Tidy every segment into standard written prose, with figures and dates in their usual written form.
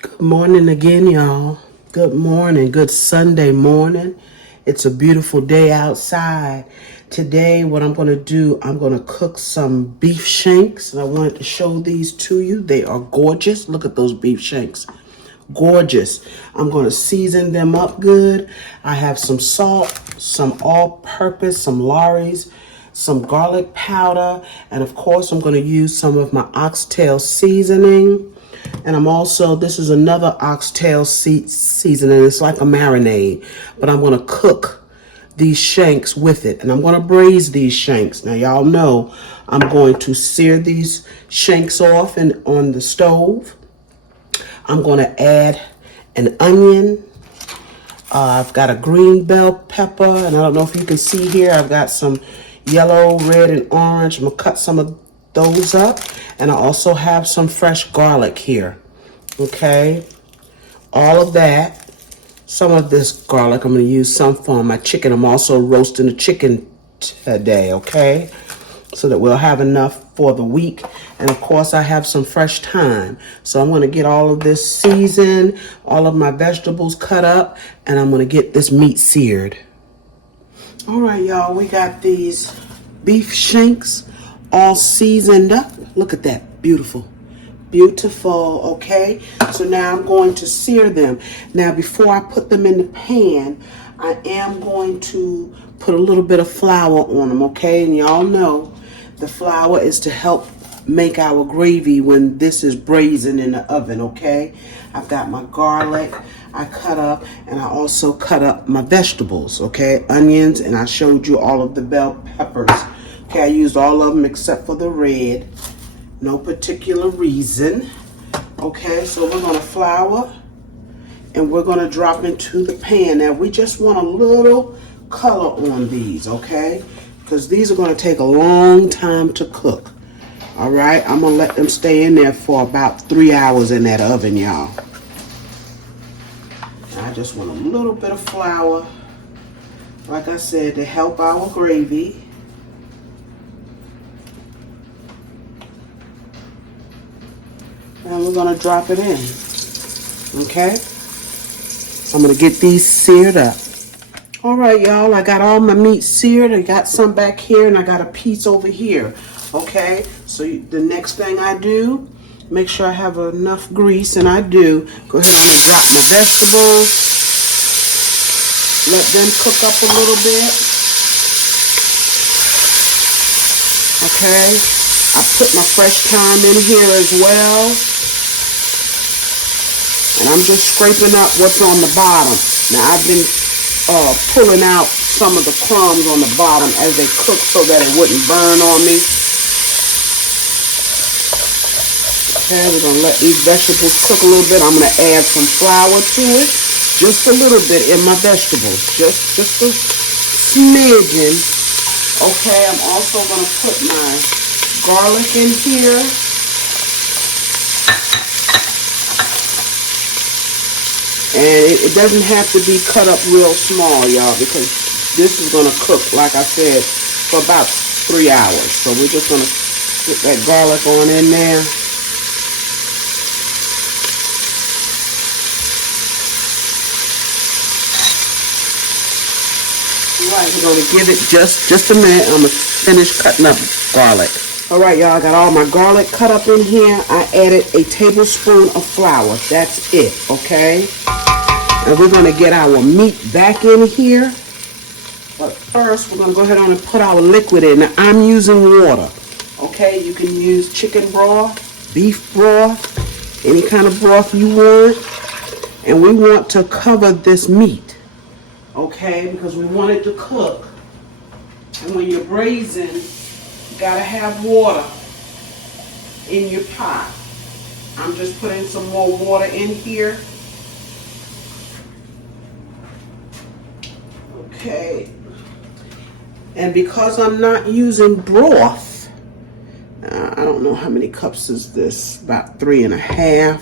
Good morning again, y'all. Good morning. Good Sunday morning. It's a beautiful day outside. Today, what I'm going to do, I'm going to cook some beef shanks. And I wanted to show these to you. They are gorgeous. Look at those beef shanks. Gorgeous. I'm going to season them up good. I have some salt, some all-purpose, some Lawry's, some garlic powder, and of course, I'm going to use some of my oxtail seasoning. And I'm also, this is another oxtail seasoning. It's like a marinade, but I'm going to cook these shanks with it. And I'm going to braise these shanks. Now, y'all know I'm going to sear these shanks off on the stove. I'm going to add an onion. I've got a green bell pepper, and I don't know if you can see here, I've got some yellow, red, and orange. I'm going to cut some of those up. And I also have some fresh garlic here. Okay. All of that. Some of this garlic, I'm going to use some for my chicken. I'm also roasting the chicken today. Okay. So that we'll have enough for the week. And of course, I have some fresh thyme. So I'm going to get all of this seasoned, all of my vegetables cut up, and I'm going to get this meat seared. All right, y'all, we got these beef shanks all seasoned up. Look at that. Beautiful. Beautiful. Okay. So now I'm going to sear them. Now, before I put them in the pan, I am going to put a little bit of flour on them. Okay. And y'all know the flour is to help make our gravy when this is braising in the oven. Okay. I've got my garlic I cut up, and I also cut up my vegetables. Okay. Onions, and I showed you all of the bell peppers. Okay, I used all of them except for the red. No particular reason. Okay, so we're going to flour and we're going to drop into the pan. Now, we just want a little color on these, okay? Because these are going to take a long time to cook. All right, I'm going to let them stay in there for about 3 hours in that oven, y'all. I just want a little bit of flour, like I said, to help our gravy. And we're going to drop it in. Okay? So I'm going to get these seared up. All right, y'all. I got all my meat seared. I got some back here, and I got a piece over here. Okay? So the next thing I do, make sure I have enough grease, and I do. Go ahead, I'm going to drop my vegetables. Let them cook up a little bit. Okay? I put my fresh thyme in here as well. And I'm just scraping up what's on the bottom. Now, I've been pulling out some of the crumbs on the bottom as they cook so that it wouldn't burn on me. Okay, we're going to let these vegetables cook a little bit. I'm going to add some flour to it. Just a little bit in my vegetables. Just a smidgen. Okay, I'm also going to put my garlic in here. And it doesn't have to be cut up real small, y'all, because this is going to cook, like I said, for about 3 hours. So we're just going to put that garlic on in there. All right, we're going to give it just a minute. I'm going to finish cutting up garlic. All right, y'all, I got all my garlic cut up in here. I added a tablespoon of flour. That's it, okay? And we're going to get our meat back in here. But first, we're going to go ahead on and put our liquid in. Now, I'm using water, okay? You can use chicken broth, beef broth, any kind of broth you want. And we want to cover this meat, okay? Because we want it to cook. And when you're braising, you gotta have water in your pot. I'm just putting some more water in here. Okay. And because I'm not using broth, I don't know how many cups is this, about 3.5.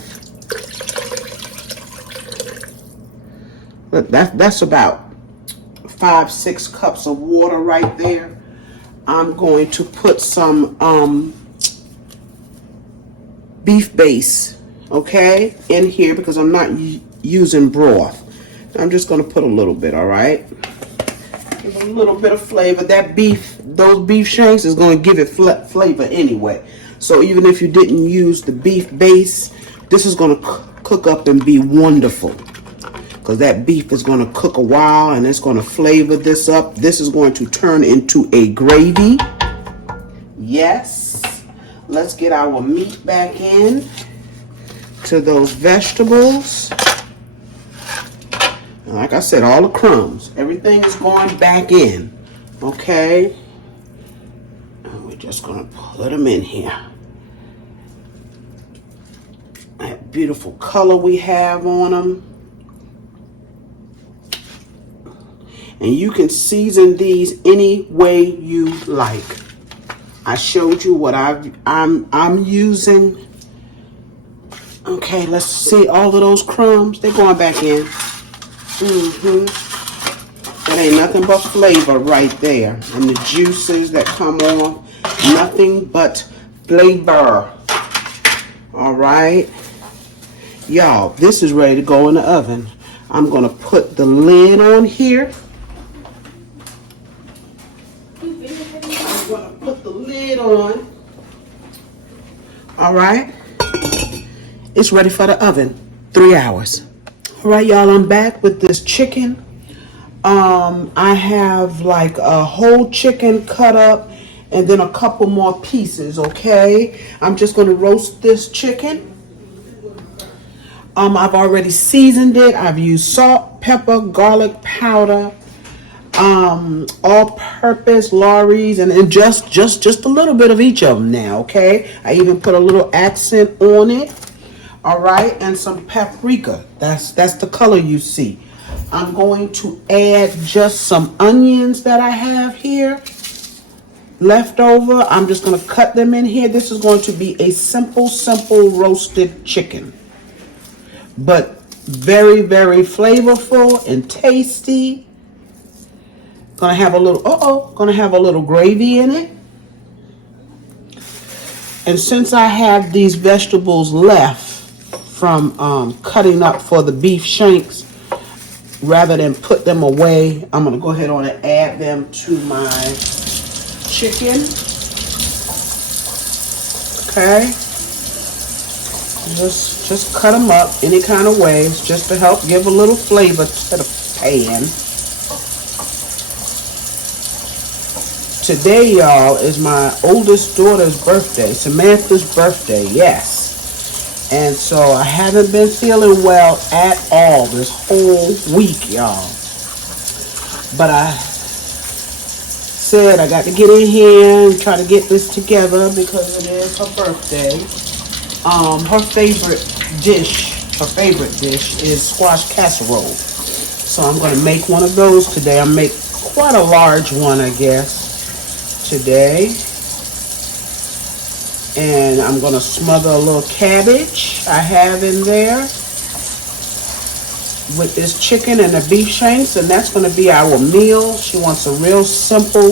But that's about 5-6 cups of water right there. I'm going to put some beef base okay, in here because I'm not using broth. I'm just going to put a little bit, all right? Give a little bit of flavor. That beef, those beef shanks is going to give it flavor anyway. So even if you didn't use the beef base, this is going to cook up and be wonderful. Because that beef is going to cook a while and it's going to flavor this up. This is going to turn into a gravy. Yes. Let's get our meat back in to those vegetables. And like I said, all the crumbs, everything is going back in. Okay. And we're just going to put them in here. That beautiful color we have on them. And you can season these any way you like. I showed you what I'm using. Okay, let's see all of those crumbs. They're going back in. That ain't nothing but flavor right there. And the juices that come off, nothing but flavor. All right. Y'all, this is ready to go in the oven. I'm going to put the lid on here. Put the lid on. All right. It's ready for the oven. 3 hours. All right, y'all, I'm back with this chicken. I have like a whole chicken cut up and then a couple more pieces, okay? I'm just going to roast this chicken. I've already seasoned it. I've used salt, pepper, garlic powder, all-purpose, Lawry's, and just a little bit of each of them now, okay? I even put a little accent on it, all right, and some paprika. That's the color you see. I'm going to add just some onions that I have here left over. I'm just going to cut them in here. This is going to be a simple roasted chicken, but very, very flavorful and tasty. Gonna have a little gravy in it. And since I have these vegetables left from cutting up for the beef shanks, rather than put them away, I'm gonna go ahead on and add them to my chicken. Okay. Just cut them up any kind of ways, just to help give a little flavor to the pan. Today, y'all, is my oldest daughter's birthday, Samantha's birthday, yes. And so I haven't been feeling well at all this whole week, y'all. But I said I got to get in here and try to get this together because it is her birthday. Her favorite dish is squash casserole. So I'm going to make one of those today. I'll make quite a large one, I guess, today. And I'm going to smother a little cabbage I have in there with this chicken and the beef shanks, and that's going to be our meal. She wants a real simple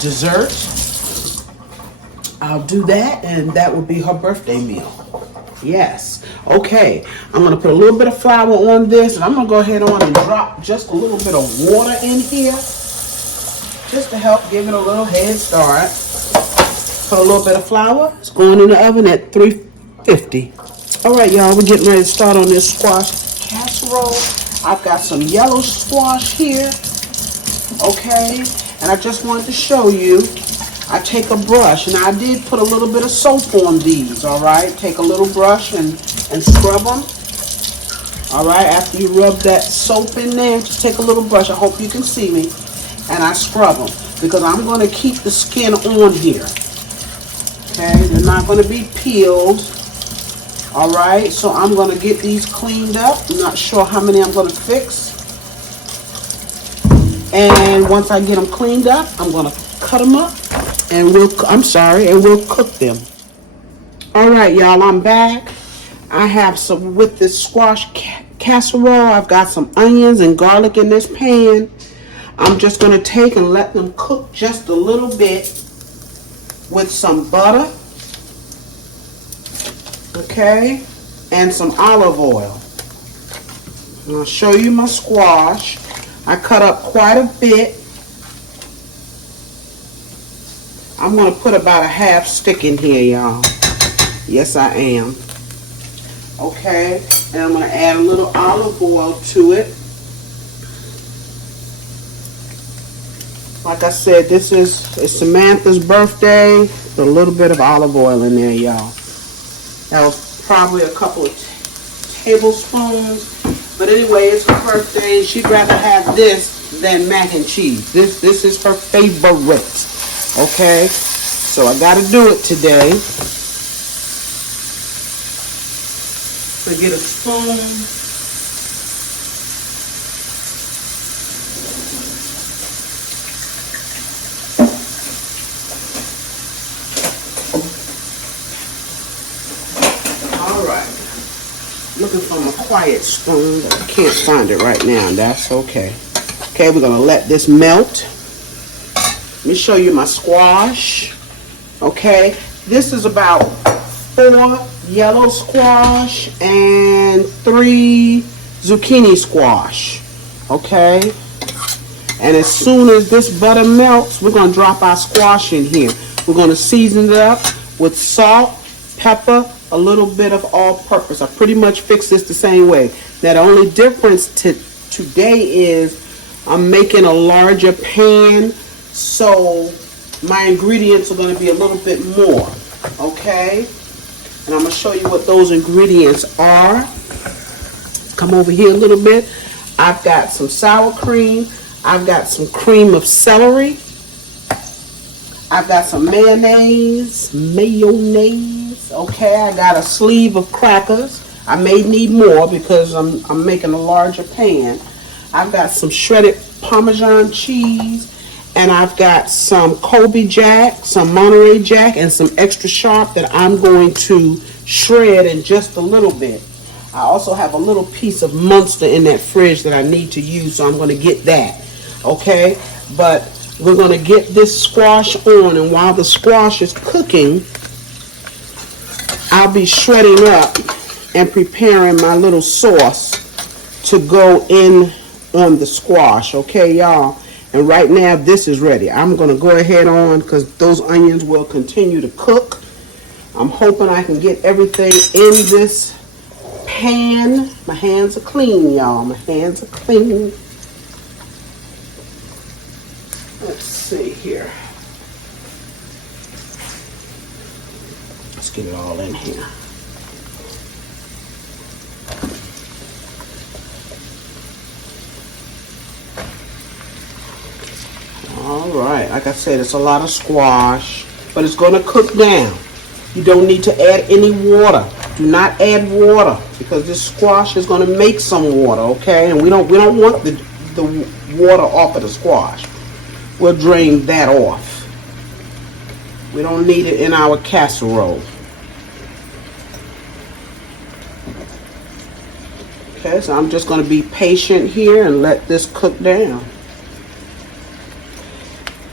dessert. I'll do that, and that will be her birthday meal. Yes. Okay. I'm going to put a little bit of flour on this, and I'm going to go ahead on and drop just a little bit of water in here, just to help give it a little head start. Put a little bit of flour. It's going in the oven at 350. All right, y'all, we're getting ready to start on this squash casserole. I've got some yellow squash here, okay? And I just wanted to show you, I take a brush, and I did put a little bit of soap on these, all right? Take a little brush and scrub them, all right? After you rub that soap in there, just take a little brush. I hope you can see me. And I scrub them because I'm going to keep the skin on here, okay? They're not going to be peeled. All right, so I'm going to get these cleaned up. I'm not sure how many I'm going to fix. And once I get them cleaned up, I'm going to cut them up and we'll cook them. All right, y'all, I'm back. I have some, with this squash casserole, I've got some onions and garlic in this pan. I'm just going to take and let them cook just a little bit with some butter. okay, and some olive oil. And I'll show you my squash. I cut up quite a bit. I'm going to put about a half stick in here, y'all. Yes, I am. Okay, and I'm going to add a little olive oil to it. Like I said, it's Samantha's birthday. Put a little bit of olive oil in there, y'all. That was probably a couple of tablespoons. But anyway, it's her birthday, and she'd rather have this than mac and cheese. This is her favorite. Okay, so I got to do it today. So get a spoon. All right. Looking for my quiet spoon, but I can't find it right now, and that's okay. Okay, we're gonna let this melt. Let me show you my squash. Okay, this is about 4 yellow squash and 3 zucchini squash. Okay, and as soon as this butter melts, we're gonna drop our squash in here. We're gonna season it up with salt, pepper, a little bit of all-purpose. I pretty much fix this the same way. Now the only difference today is I'm making a larger pan, so my ingredients are going to be a little bit more. Okay, and I'm going to show you what those ingredients are. Come over here a little bit. I've got some sour cream. I've got some cream of celery. I've got some mayonnaise. Okay, I got a sleeve of crackers. I may need more because I'm making a larger pan. I've got some shredded Parmesan cheese, and I've got some Colby Jack, some Monterey Jack, and some extra sharp that I'm going to shred in just a little bit. I also have a little piece of Munster in that fridge that I need to use, so I'm going to get that. Okay, but we're going to get this squash on, and while the squash is cooking, I'll be shredding up and preparing my little sauce to go in on the squash. Okay, y'all? And right now, this is ready. I'm going to go ahead on because those onions will continue to cook. I'm hoping I can get everything in this pan. My hands are clean, y'all. My hands are clean. Let's see here. Let's get it all in here. All right, like I said, it's a lot of squash, but it's going to cook down. You don't need to add any water. Do not add water because this squash is going to make some water, okay? And we don't want the water off of the squash. We'll drain that off. We don't need it in our casserole. Okay, so I'm just going to be patient here and let this cook down.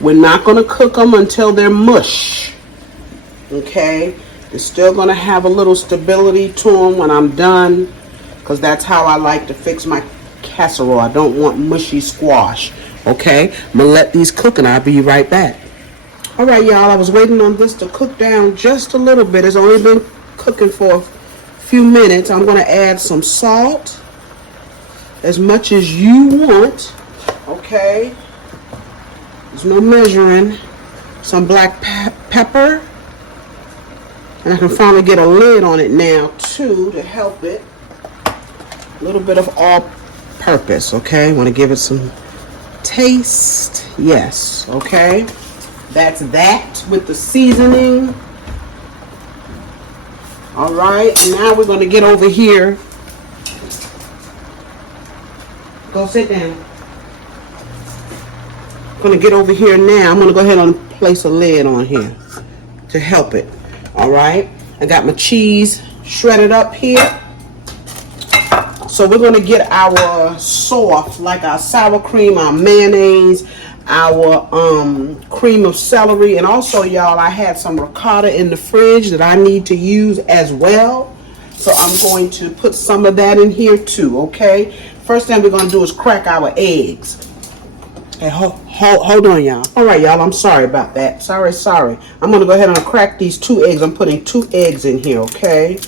We're not going to cook them until they're mush. Okay, they're still going to have a little stability to them when I'm done, because that's how I like to fix my casserole. I don't want mushy squash. Okay, I'm going to let these cook and I'll be right back. All right, y'all, I was waiting on this to cook down just a little bit. It's only been cooking for a few minutes. I'm going to add some salt, as much as you want. Okay, there's no measuring. Some black pepper. And I can finally get a lid on it now, too, to help it. A little bit of all-purpose, okay? Want to give it some taste. Yes, okay? That's that with the seasoning. All right, and now we're going to get over here. Go sit down. Going to get over here now. I'm going to go ahead and place a lid on here to help it. All right, I got my cheese shredded up here. So we're going to get our sauce, like our sour cream, our mayonnaise, our cream of celery, and also, y'all, I had some ricotta in the fridge that I need to use as well. So I'm going to put some of that in here too, okay? First thing we're going to do is crack our eggs. Okay, hold on, y'all. All right, y'all, I'm sorry about that. Sorry. I'm going to go ahead and crack these 2 eggs. I'm putting 2 eggs in here, okay?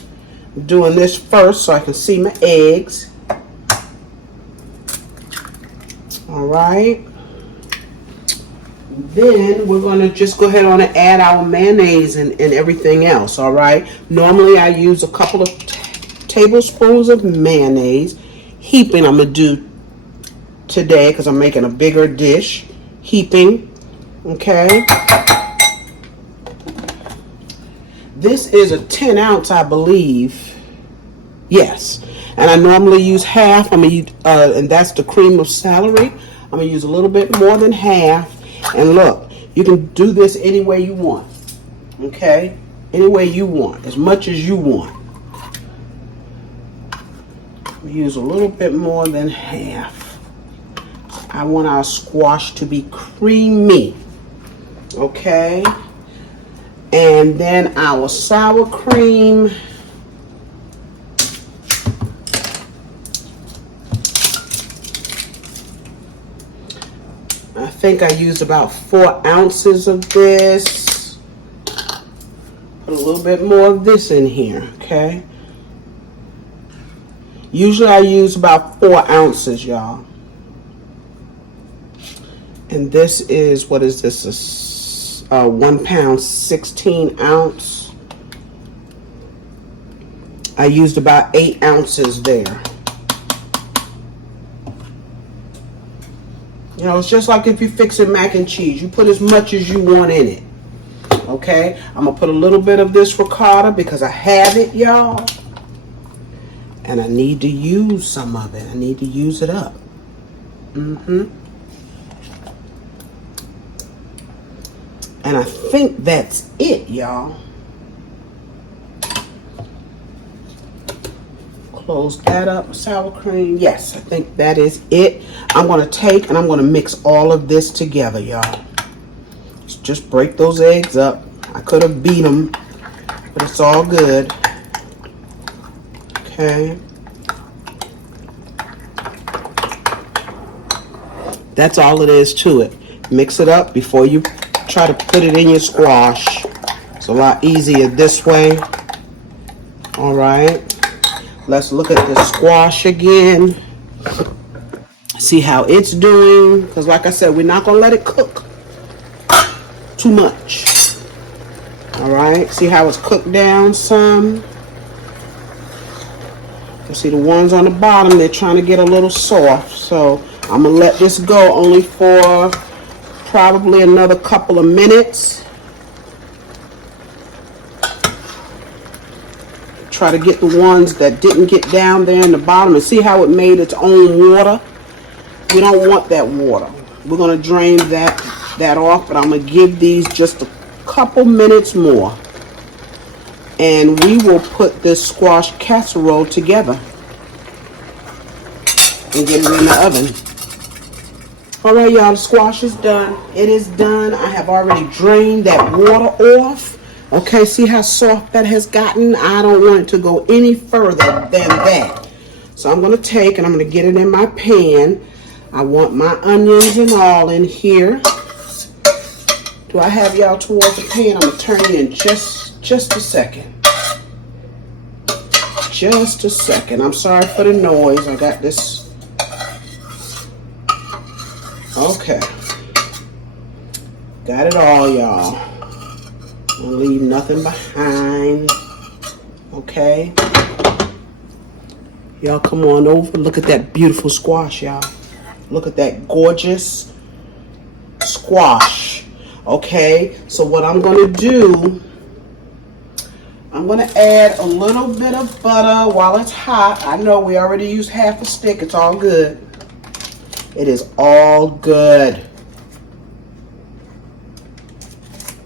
I'm doing this first so I can see my eggs. All right. Then we're going to just go ahead on and add our mayonnaise and everything else, all right? Normally I use a couple of tablespoons of mayonnaise. Heaping I'm going to do today because I'm making a bigger dish. Heaping, okay? This is a 10 ounce, I believe. Yes. And I normally use half. I'm going to and that's the cream of celery. I'm going to use a little bit more than half. And look, you can do this any way you want. Okay? Any way you want. As much as you want. We use a little bit more than half. I want our squash to be creamy. Okay? And then our sour cream. I think I used about 4 ounces of this. Put a little bit more of this in here, okay? Usually I use about 4 ounces, y'all. And this is, what is this? 1 pound, 16 ounce. I used about 8 ounces there. You know, it's just like if you're fixing mac and cheese. You put as much as you want in it. Okay? I'm going to put a little bit of this ricotta because I have it, y'all. And I need to use some of it. I need to use it up. And I think that's it, y'all. Close that up. Sour cream. Yes, I think that is it. I'm going to take and I'm going to mix all of this together, y'all. Just break those eggs up. I could have beat them, but it's all good. Okay. That's all it is to it. Mix it up before you try to put it in your squash. It's a lot easier this way. All right. Let's look at the squash again. See how it's doing. Because like I said, we're not going to let it cook too much. All right. See how it's cooked down some. You see the ones on the bottom, they're trying to get a little soft. So I'm going to let this go only for probably another couple of minutes. Try to get the ones that didn't get down there in the bottom and see how it made its own water. We don't want that water. We're going to drain that off, but I'm going to give these just a couple minutes more. And we will put this squash casserole together and get it in the oven. All right, y'all, the squash is done. It is done. I have already drained that water off. Okay, see how soft that has gotten? I don't want it to go any further than that. So I'm going to take and I'm going to get it in my pan. I want my onions and all in here. Do I have y'all towards the pan? I'm going to turn you in just a second. Just a second. I'm sorry for the noise. I got this. Okay. Got it all, y'all. Don't leave nothing behind. Okay. Y'all come on over. Look at that beautiful squash, y'all. Look at that gorgeous squash. Okay. So what I'm going to do, I'm going to add a little bit of butter while it's hot. I know we already used half a stick. It's all good. It is all good.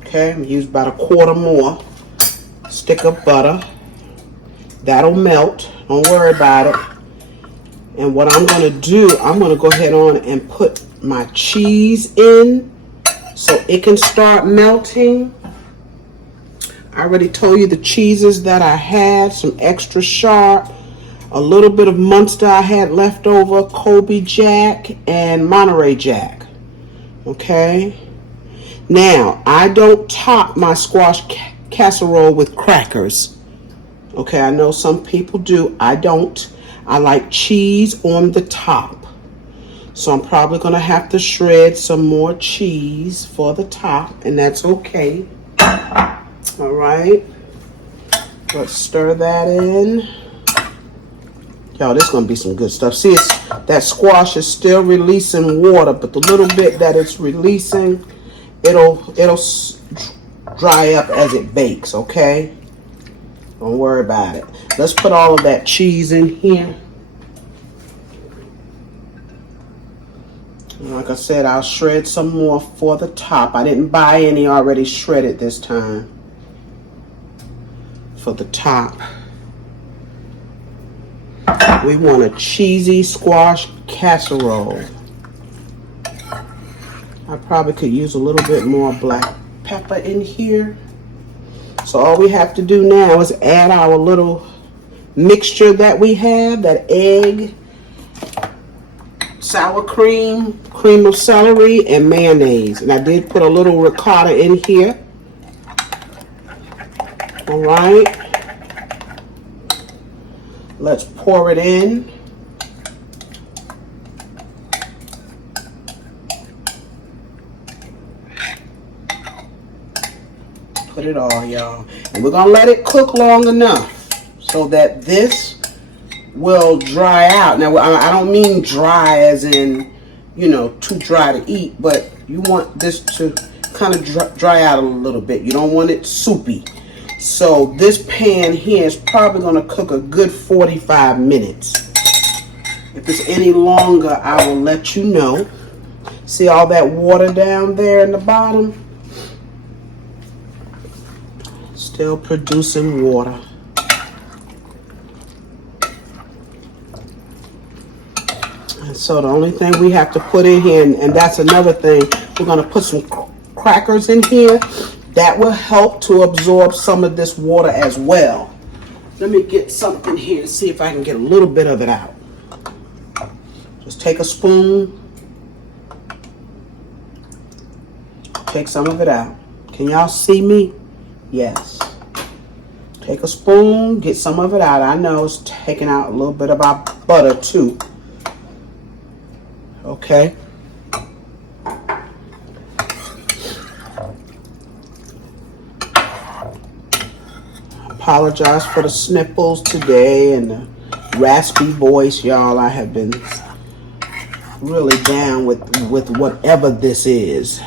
Okay, I'm going to use about a quarter more stick of butter. That'll melt. Don't worry about it. And what I'm going to do, I'm going to go ahead on and put my cheese in so it can start melting. I already told you the cheeses that I had, some extra sharp, a little bit of Munster I had left over, Colby Jack, and Monterey Jack. Okay. Now, I don't top my squash casserole with crackers. Okay, I know some people do. I don't. I like cheese on the top. So I'm probably going to have to shred some more cheese for the top, and that's okay. All right. Let's stir that in. Y'all, this is going to be some good stuff. See, that squash is still releasing water, but the little bit that it's releasing, it'll dry up as it bakes, okay? Don't worry about it. Let's put all of that cheese in here. Like I said, I'll shred some more for the top. I didn't buy any already shredded this time for the top. We want a cheesy squash casserole. I probably could use a little bit more black pepper in here. So all we have to do now is add our little mixture that we have, that egg, sour cream, cream of celery, and mayonnaise. And I did put a little ricotta in here. All right. Let's pour it in. Put it all, y'all. And we're gonna let it cook long enough so that this will dry out. Now, I don't mean dry as in, you know, too dry to eat, but you want this to kind of dry out a little bit. You don't want it soupy. So this pan here is probably going to cook a good 45 minutes. If it's any longer, I will let you know. See all that water down there in the bottom? Still producing water. And so the only thing we have to put in here, and that's another thing, we're going to put some crackers in here. That will help to absorb some of this water as well. Let me get something here and see if I can get a little bit of it out. Just take a spoon. Take some of it out. Can y'all see me? Yes. Take a spoon, get some of it out. I know it's taking out a little bit of our butter too. Okay. Apologize for the sniffles today and the raspy voice, y'all. I have been really down with whatever this is.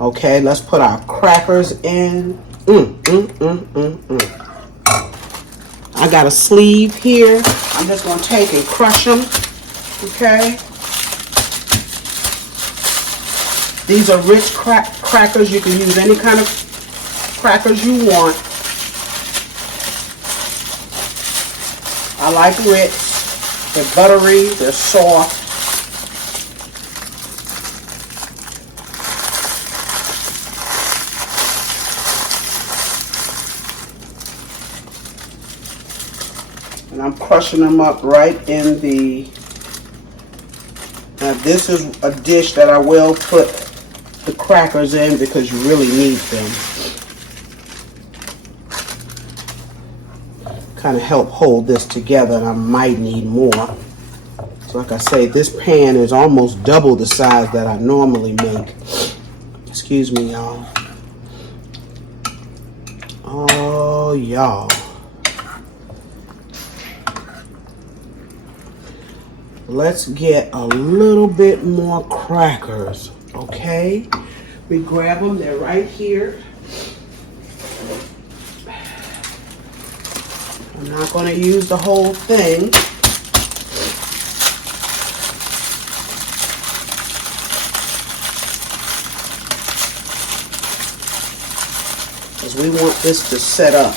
Okay, let's put our crackers in. I got a sleeve here. I'm just going to take and crush them. Okay. These are rich crackers. You can use any kind of crackers you want. I like rich. They're buttery. They're soft. And I'm crushing them up right in the... Now this is a dish that I will put the crackers in because you really need them. Kind of help hold this together, and I might need more. So like I say, this pan is almost double the size that I normally make. Excuse me, y'all. Oh, y'all. Let's get a little bit more crackers, okay? We grab them, they're right here. I'm not going to use the whole thing. Because we want this to set up.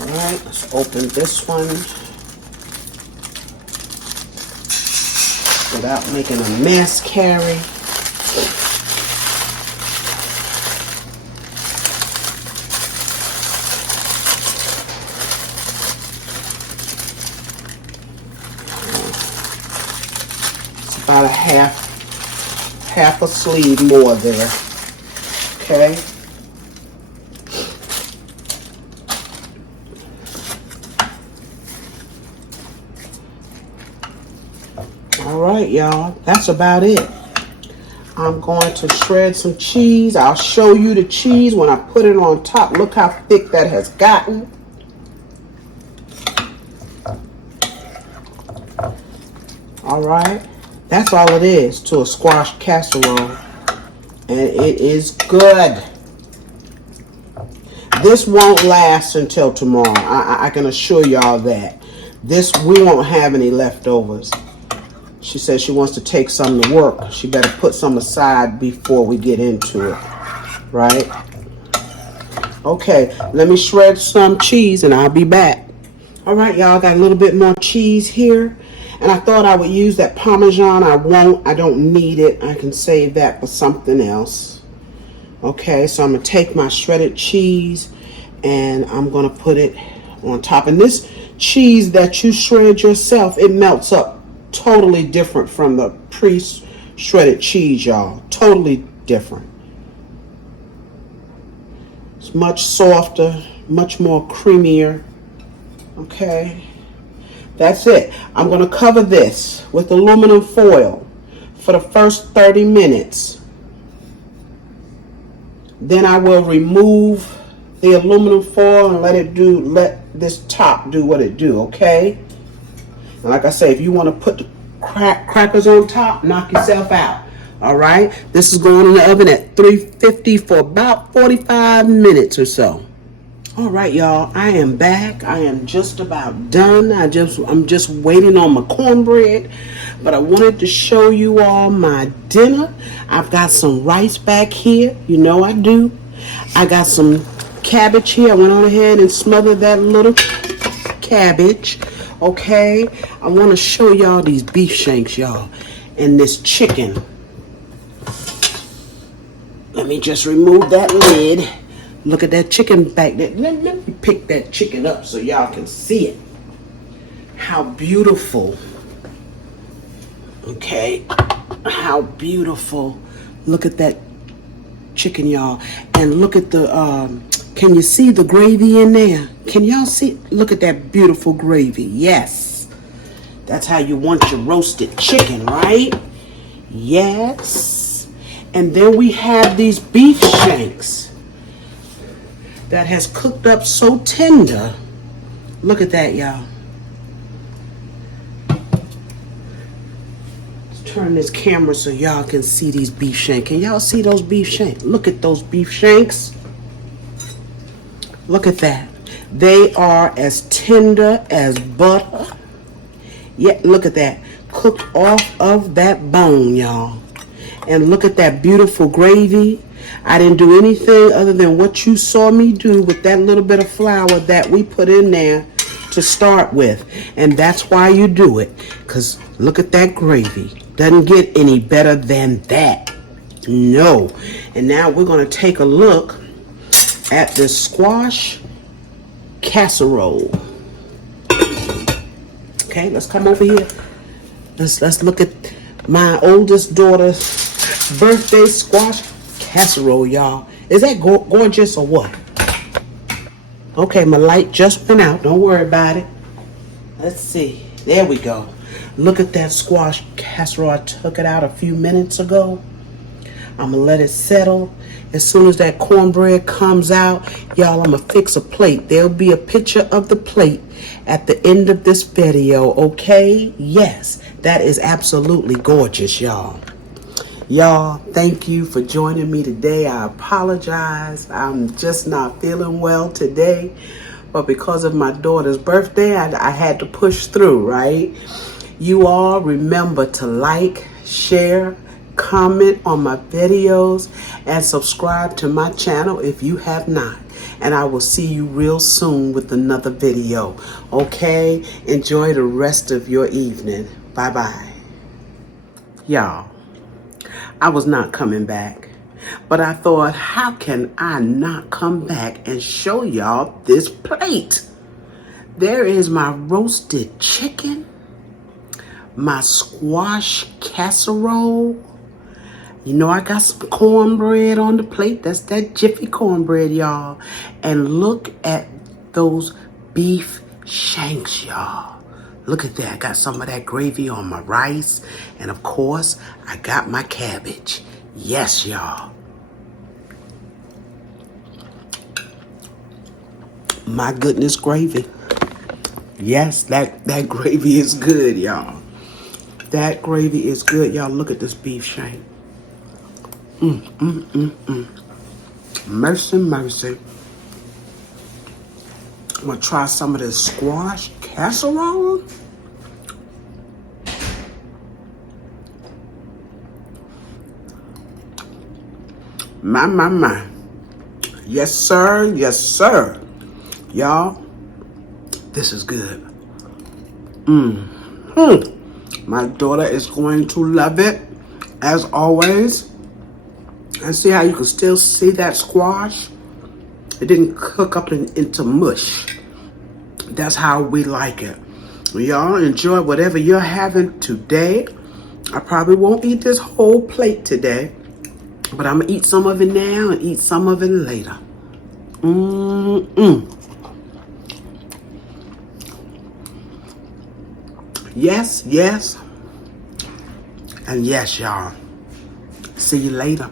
Alright, let's open this one. without making a mess, Carrie. It's about a half a sleeve more there. Okay. All right, y'all, that's about it. I'm going to shred some cheese. I'll show you the cheese when I put it on top. Look how thick that has gotten. All right, that's all it is to a squash casserole, and it is good. This won't last until tomorrow. I can assure y'all that. We won't have any leftovers. She says she wants to take some to work. She better put some aside before we get into it, right? Okay, let me shred some cheese and I'll be back. All right, y'all, got a little bit more cheese here. And I thought I would use that Parmesan. I won't. I don't need it. I can save that for something else. Okay, so I'm going to take my shredded cheese and I'm going to put it on top. And this cheese that you shred yourself, it melts up totally different from the pre-shredded cheese, y'all. Totally different. It's much softer, much more creamier. Okay, that's it. I'm going to cover this with aluminum foil for the first 30 minutes. Then I will remove the aluminum foil and let this top do what it do, okay? And like I say, if you want to put the crackers on top, knock yourself out. All right, this is going in the oven at 350 for about 45 minutes or so. All right, y'all, I am back. I am just about done. I'm just waiting on my cornbread, but I wanted to show you all my dinner. I've got some rice back here. You know I do. I got some cabbage here. I went on ahead and smothered that little cabbage. Okay, I want to show y'all these beef shanks, y'all, and this chicken. Let me just remove that lid. Look at that chicken back there. Let me pick that chicken up so y'all can see it. How beautiful. Okay, how beautiful. Look at that chicken, y'all, and look at the can you see the gravy in there? Can y'all see? Look at that beautiful gravy. Yes, that's how you want your roasted chicken, right? Yes. And then we have these beef shanks that has cooked up so tender. Look at that, y'all. Let's turn this camera so y'all can see these beef shanks. Can y'all see those beef shanks? Look at those beef shanks. Look at that. They are as tender as butter. Yeah, look at that. Cooked off of that bone, y'all. And look at that beautiful gravy. I didn't do anything other than what you saw me do with that little bit of flour that we put in there to start with. And that's why you do it. Because look at that gravy. Doesn't get any better than that. No. And now we're going to take a look at the squash casserole. Okay, let's come over here. Let's look at my oldest daughter's birthday squash casserole, y'all. Is that gorgeous or what? Okay, my light just went out. Don't worry about it. Let's see. There we go. Look at that squash casserole. I took it out a few minutes ago. I'm gonna let it settle. As soon as that cornbread comes out, y'all, I'm gonna fix a plate. There'll be a picture of the plate at the end of this video, okay? Yes, that is absolutely gorgeous, y'all. Y'all, thank you for joining me today. I apologize. I'm just not feeling well today. But because of my daughter's birthday, I had to push through, right? You all remember to like, share, comment on my videos, and subscribe to my channel if you have not. And I will see you real soon with another video. Okay? Enjoy the rest of your evening. Bye-bye. Y'all, I was not coming back, but I thought, how can I not come back and show y'all this plate? There is my roasted chicken, my squash casserole. You know, I got some cornbread on the plate. That's that Jiffy cornbread, y'all. And look at those beef shanks, y'all. Look at that. I got some of that gravy on my rice. And of course, I got my cabbage. Yes, y'all. My goodness, gravy. Yes, that gravy is good, y'all. That gravy is good, y'all. Look at this beef shank. Mercy, mercy. I'm gonna try some of this squash casserole. My. Yes, sir. Yes, sir. Y'all, this is good. My daughter is going to love it, as always. And see how you can still see that squash? It didn't cook up into mush. That's how we like it. Y'all enjoy whatever you're having today. I probably won't eat this whole plate today, but I'm gonna eat some of it now and eat some of it later. Yes, yes, and yes, y'all. See you later.